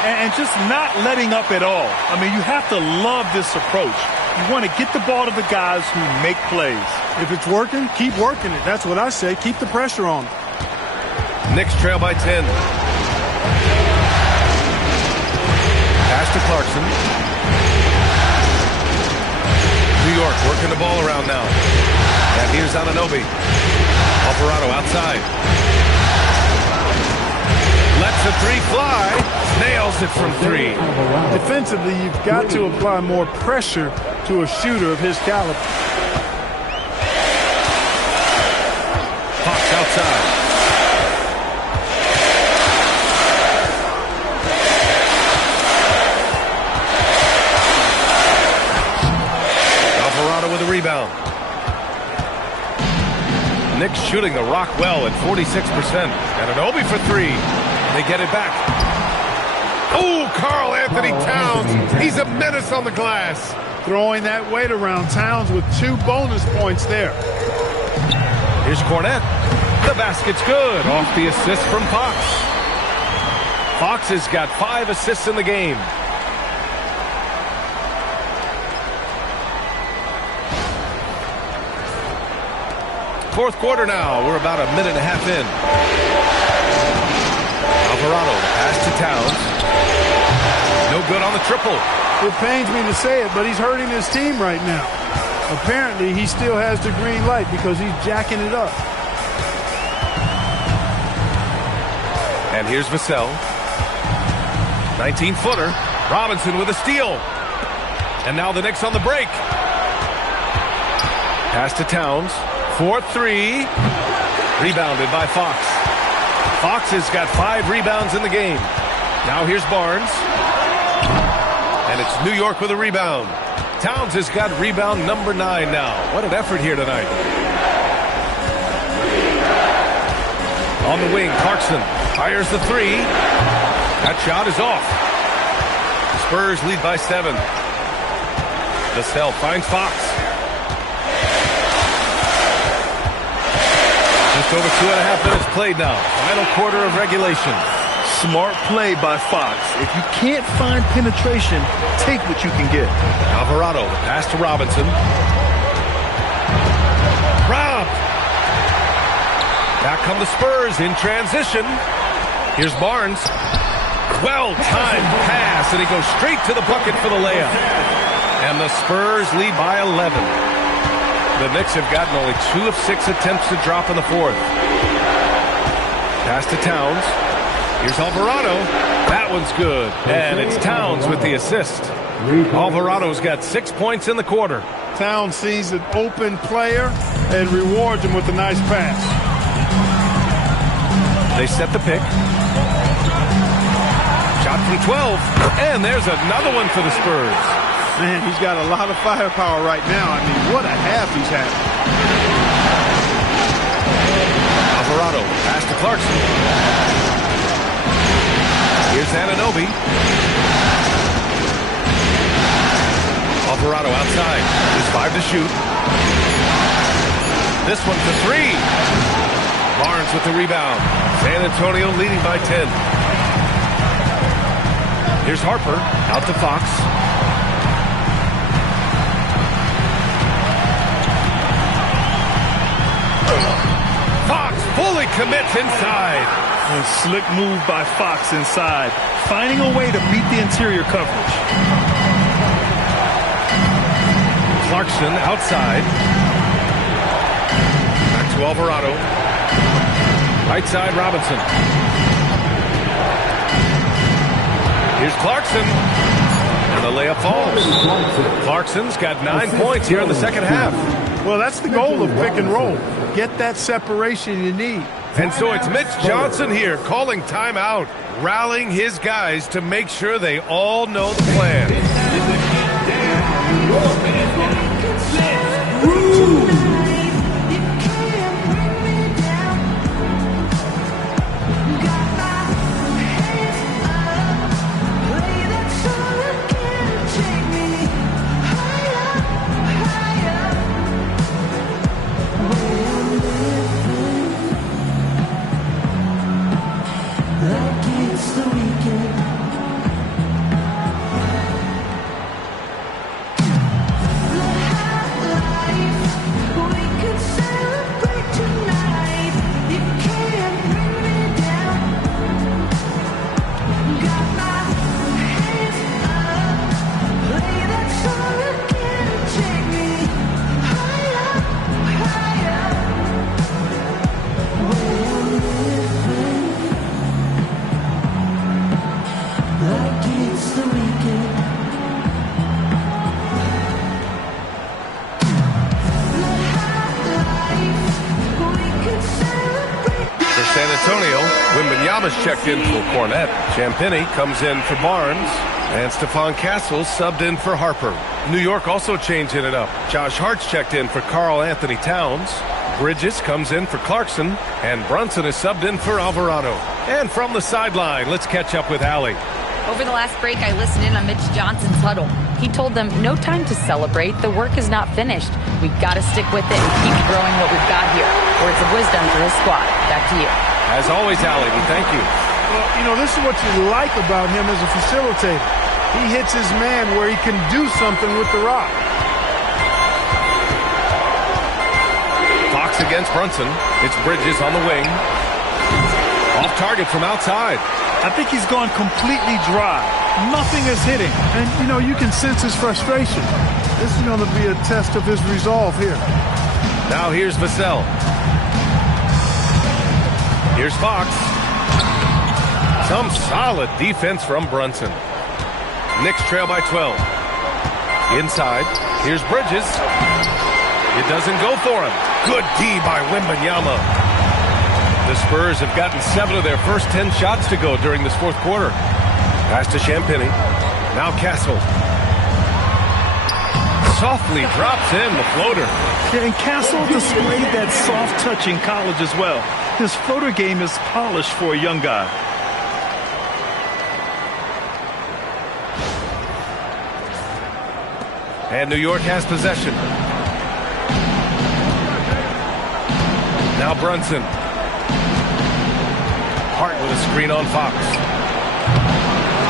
And just not letting up at all. I mean, you have to love this approach. You want to get the ball to the guys who make plays. If it's working, keep working it. That's what I say. Keep the pressure on. Knicks trail by 10. Pass to Clarkson. New York working the ball around now. And here's Anunoby. Alvarado outside. Lets a 3 fly. Nails it from 3. Defensively, you've got to apply more pressure to a shooter of his caliber. Fox outside. Alvarado with a rebound. Knicks shooting the rock well at 46%. Anunoby for 3. They get it back. Oh, Karl Anthony Towns. He's a menace on the glass. Throwing that weight around. Towns with 2 bonus points there. Here's Cornette. The basket's good off the assist from Fox. Fox has got 5 assists in the game. Fourth quarter now. We're about a minute and a half in. Alvarado, pass to Towns. No good on the triple. It pains me to say it, but he's hurting his team right now. Apparently, he still has the green light because he's jacking it up. And here's Vassell. 19-footer. Robinson with a steal. And now the Knicks on the break. Pass to Towns. 4-3. Rebounded by Fox. Fox has got 5 rebounds in the game. Now here's Barnes. And it's New York with a rebound. Towns has got rebound number 9 now. What an effort here tonight. On the wing, Clarkson fires the 3. That shot is off. Spurs lead by 7. Vassell finds Fox. Just over 2.5 minutes played now. Final quarter of regulation. Smart play by Fox. If you can't find penetration, take what you can get. Alvarado, the pass to Robinson. Robbed. Back come the Spurs in transition. Here's Barnes. Well-timed pass, and he goes straight to the bucket for the layup. And the Spurs lead by 11. The Knicks have gotten only 2 of 6 attempts to drop in the 4th. Pass to Towns. Here's Alvarado. That one's good. And it's Towns with the assist. Alvarado's got 6 points in the quarter. Towns sees an open player and rewards him with a nice pass. They set the pick. Shot from 12. And there's another one for the Spurs. Man, he's got a lot of firepower right now. I mean, what a half he's had. Alvarado, pass to Clarkson. Here's Anunoby. Alvarado outside. There's 5 to shoot. This one for 3. Barnes with the rebound. San Antonio leading by 10. Here's Harper. Out to Fox. Fox fully commits inside. A slick move by Fox inside, finding a way to beat the interior coverage. Clarkson outside. Back to Alvarado. Right side, Robinson. Here's Clarkson. And the layup falls. Clarkson's got 9 points here in the second half. Well, that's the goal of pick and roll. Get that separation you need. And so it's Mitch Johnson here calling timeout, rallying his guys to make sure they all know the plan. Checked in for Cornette. Champagny comes in for Barnes. And Stephon Castle subbed in for Harper. New York also changing it up. Josh Hart's checked in for Karl Anthony Towns. Bridges comes in for Clarkson. And Brunson is subbed in for Alvarado. And from the sideline, let's catch up with Allie. Over the last break, I listened in on Mitch Johnson's huddle. He told them, no time to celebrate. The work is not finished. We've got to stick with it and keep growing what we've got here. Words of wisdom for his squad. Back to you. As always, Allie, we thank you. Well, you know, this is what you like about him as a facilitator. He hits his man where he can do something with the rock. Fox against Brunson. It's Bridges on the wing. Off target from outside. I think he's gone completely dry. Nothing is hitting. And, you know, you can sense his frustration. This is going to be a test of his resolve here. Now here's Vassell. Here's Fox. Some solid defense from Brunson. Knicks trail by 12. Inside. Here's Bridges. It doesn't go for him. Good D by Wembanyama. The Spurs have gotten 7 of their first 10 shots to go during this fourth quarter. Pass to Champagny. Now Castle. Softly drops in the floater. Yeah, and Castle displayed that soft touch in college as well. His floater game is polished for a young guy. And New York has possession. Now Brunson. Hart with a screen on Fox.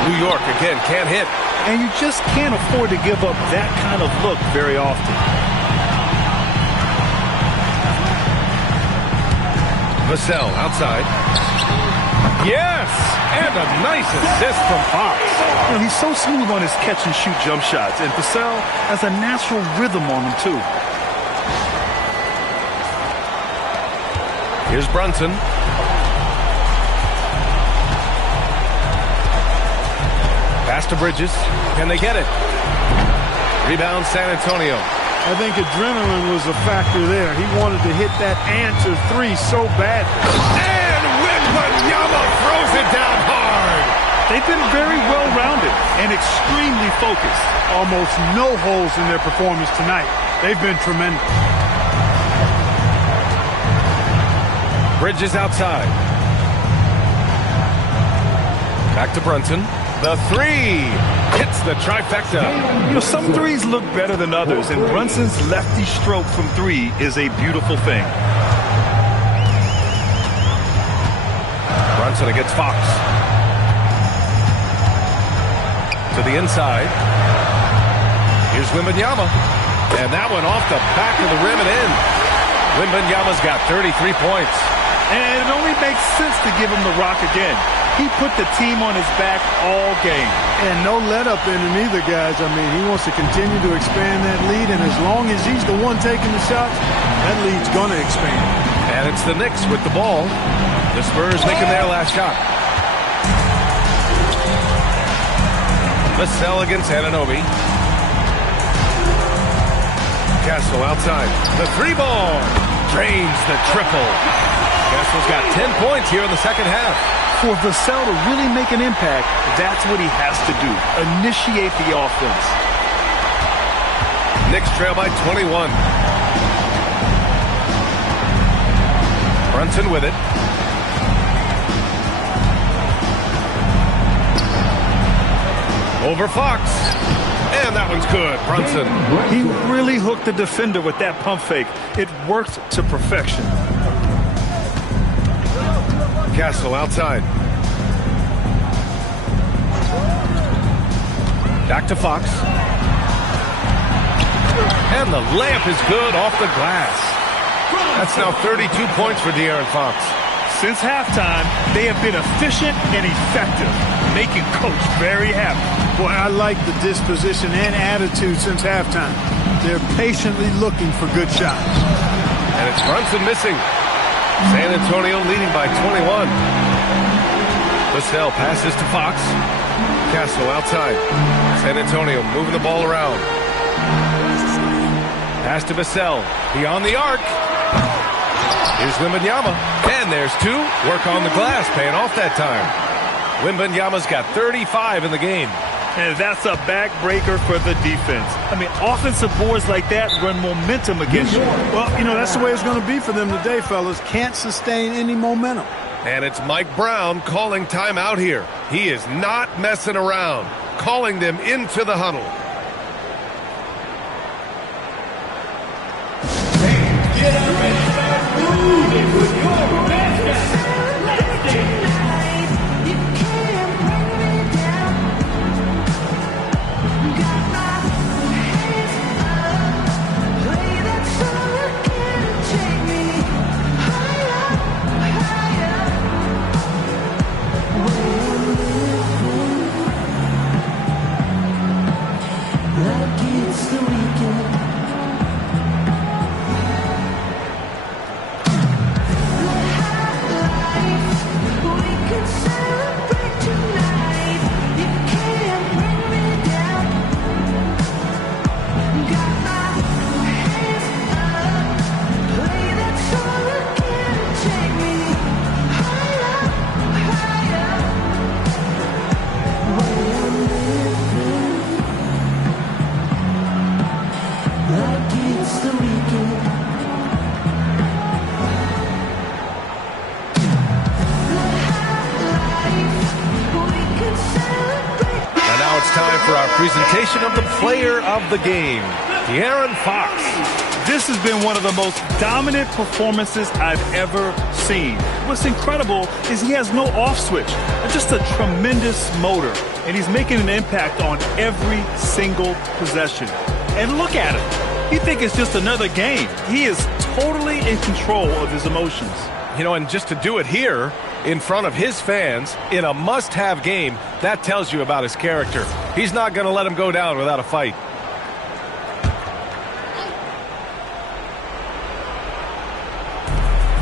New York again can't hit. And you just can't afford to give up that kind of look very often. Vassell outside. Yes! And a nice assist from Fox. You know, he's so smooth on his catch-and-shoot jump shots, and Vassell has a natural rhythm on him, too. Here's Brunson. Pass to Bridges. Can they get it? Rebound San Antonio. I think adrenaline was a factor there. He wanted to hit that answer three so badly. And Wembanyama throws it down hard. They've been very well-rounded and extremely focused. Almost no holes in their performance tonight. They've been tremendous. Bridges outside. Back to Brunson. The three hits the trifecta. You know, some threes look better than others, and Brunson's lefty stroke from three is a beautiful thing. Brunson against Fox. To the inside. Here's Wembanyama. And that one off the back of the rim and in. Wembanyama's got 33 points. And it only makes sense to give him the rock again. He put the team on his back all game. And no let up in him either, guys. I mean, he wants to continue to expand that lead, and as long as he's the one taking the shots, that lead's going to expand. And it's the Knicks with the ball. The Spurs making their last shot. Vassell against Anunoby. Castle outside. The three ball drains the triple. Castle's got 10 points here in the second half. For Vassell to really make an impact, that's what he has to do. Initiate the offense. Knicks trail by 21. Brunson with it. Over Fox. And that one's good. Brunson. He really hooked the defender with that pump fake. It worked to perfection. Castle outside. Back to Fox. And the layup is good off the glass. That's now 32 points for De'Aaron Fox. Since halftime, they have been efficient and effective, making Coach very happy. Boy, I like the disposition and attitude since halftime. They're patiently looking for good shots. And it's Brunson missing. San Antonio leading by 21. Vassell passes to Fox. Castle outside. San Antonio moving the ball around. Pass to Vassell. Beyond the arc. Here's Wembanyama. And there's two. Work on the glass. Paying off that time. Wembanyama's got 35 in the game. And that's a backbreaker for the defense. I mean, offensive boards like that run momentum against you. Well, you know, that's the way it's going to be for them today, fellas. Can't sustain any momentum. And it's Mike Brown calling timeout here. He is not messing around. Calling them into the huddle. Get ready to start moving with your best. for our presentation of the player of the game, De'Aaron Fox. This has been one of the most dominant performances I've ever seen. What's incredible is he has no off switch, just a tremendous motor, and he's making an impact on every single possession. And look at him. You think it's just another game. He is totally in control of his emotions. You know, and just to do it here in front of his fans in a must-have game, that tells you about his character. He's not going to let him go down without a fight.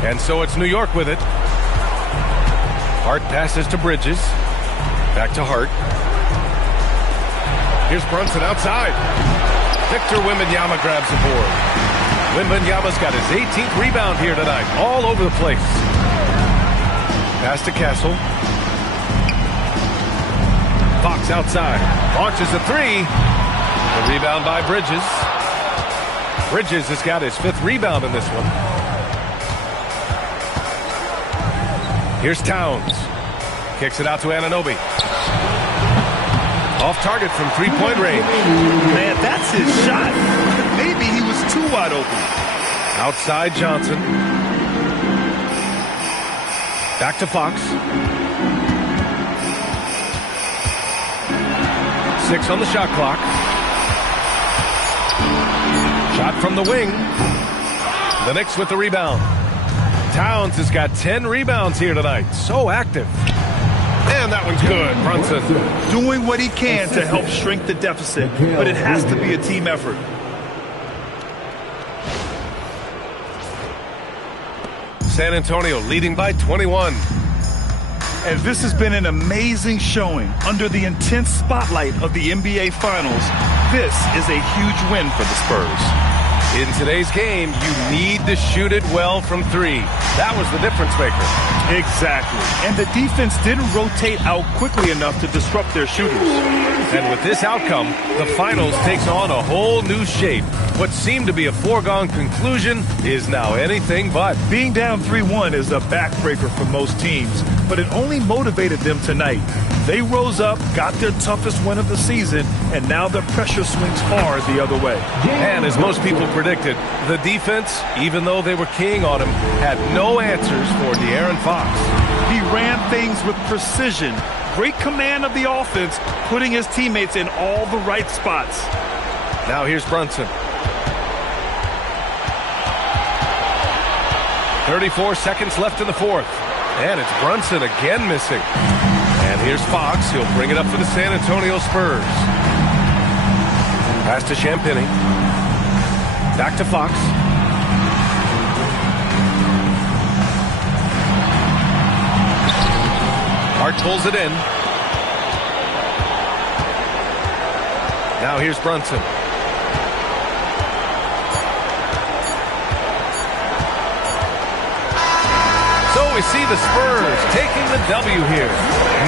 And so it's New York with it. Hart passes to Bridges. Back to Hart. Here's Brunson outside. Victor Wembanyama grabs the board. Wembanyama's got his 18th rebound here tonight. All over the place. Pass to Castle. Fox outside. Launches a three. The rebound by Bridges. Bridges has got his 5th rebound in this one. Here's Towns. Kicks it out to Anunoby. Off target from three-point range. Man, that's his shot. Maybe he was too wide open. Outside Johnson. Back to Fox. 6 on the shot clock. Shot from the wing. The Knicks with the rebound. Towns has got 10 rebounds here tonight. So active. And that one's good. Brunson doing what he can to help shrink the deficit, but it has to be a team effort. San Antonio leading by 21. And this has been an amazing showing under the intense spotlight of the NBA Finals. This is a huge win for the Spurs. In today's game, you need to shoot it well from 3. That was the difference maker. Exactly. And the defense didn't rotate out quickly enough to disrupt their shooters. And with this outcome, the finals takes on a whole new shape. What seemed to be a foregone conclusion is now anything but. Being down 3-1 is a backbreaker for most teams, but it only motivated them tonight. They rose up, got their toughest win of the season, and now the pressure swings hard the other way. And as most people predicted, the defense, even though they were keying on him, had no answers for De'Aaron Fox. He ran things with precision, great command of the offense, putting his teammates in all the right spots. Now here's Brunson. 34 seconds left in the 4th. And it's Brunson again missing. And here's Fox. He'll bring it up for the San Antonio Spurs. Pass to Champagnie. Back to Fox. Hart pulls it in. Now here's Brunson. So we see the Spurs taking the W here.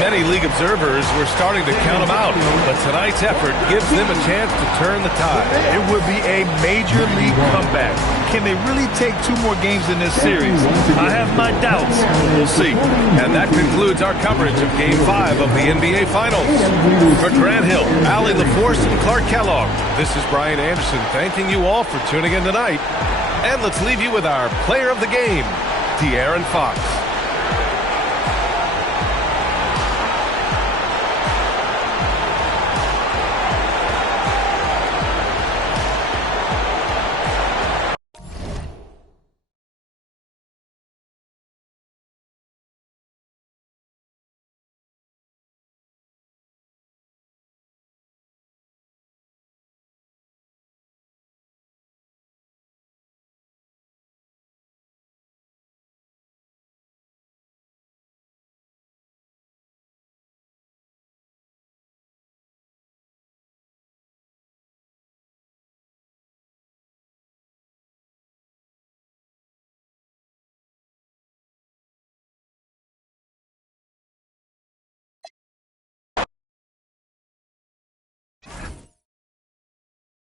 Many league observers were starting to count them out, but tonight's effort gives them a chance to turn the tide. It would be a major league comeback. Can they really take 2 more games in this series? I have my doubts. We'll see. And that concludes our coverage of Game 5 of the NBA Finals. For Grant Hill, Allie LaForce, and Clark Kellogg, this is Brian Anderson thanking you all for tuning in tonight. And let's leave you with our player of the game, De'Aaron Fox.